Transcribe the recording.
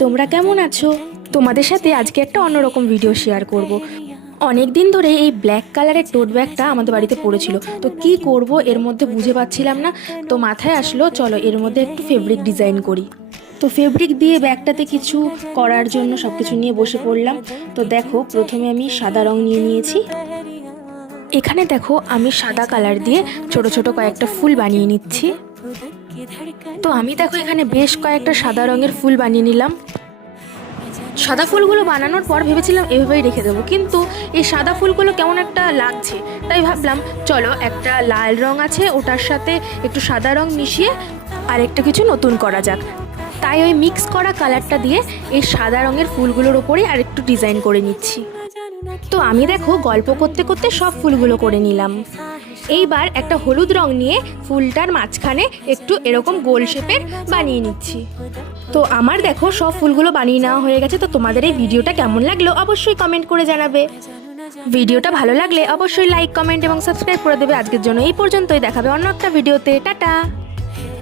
তোমরা কেমন আছো? তোমাদের সাথে আজকে একটা অন্যরকম ভিডিও শেয়ার করব। অনেক দিন ধরে এই ব্ল্যাক কালারের টোট ব্যাগটা আমাদের বাড়িতে পড়েছিল, তো কি করব এর মধ্যে বুঝে পাচ্ছিলাম না। তো মাথায় আসলো চলো এর মধ্যে একটু ফেব্রিক ডিজাইন করি। তো ফেব্রিক দিয়ে ব্যাগটাতে কিছু করার জন্য সব কিছু নিয়ে বসে পড়লাম। তো দেখো প্রথমে আমি সাদা রং নিয়ে নিয়েছি। এখানে দেখো আমি সাদা কালার দিয়ে ছোট ছোট কয়েকটা ফুল বানিয়ে নিচ্ছি। তো আমি দেখো এখানে বেশ কয়েকটা সাদা রঙের ফুল বানিয়ে নিলাম। সাদা ফুলগুলো বানানোর পর ভেবেছিলাম এভাবেই রেখে দেবো, কিন্তু এই সাদা ফুলগুলো কেমন একটা লাগছে, তাই ভাবলাম চলো একটা লাল রং আছে ওটার সাথে একটু সাদা রং মিশিয়ে আর একটা কিছু নতুন করা যাক। তাই ওই মিক্স করা কালারটা দিয়ে এই সাদা রঙের ফুলগুলোর ওপরে আর একটু ডিজাইন করে নিচ্ছি। তো আমি দেখো গল্প করতে করতে সব ফুলগুলো করে নিলাম। এইবার একটা হলুদ রং নিয়ে ফুলটার মাঝখানে একটু এরকম গোল শেপের বানিয়ে নিচ্ছি। তো আমার দেখো সব ফুলগুলো বানিয়ে নেওয়া হয়ে গেছে। তো তোমাদের এই ভিডিওটা কেমন লাগলো অবশ্যই কমেন্ট করে জানাবে। ভিডিওটা ভালো লাগলে অবশ্যই লাইক, কমেন্ট এবং সাবস্ক্রাইব করে দেবে। আজকের জন্য এই পর্যন্তই, দেখাবে অন্য একটা ভিডিওতে। টাটা।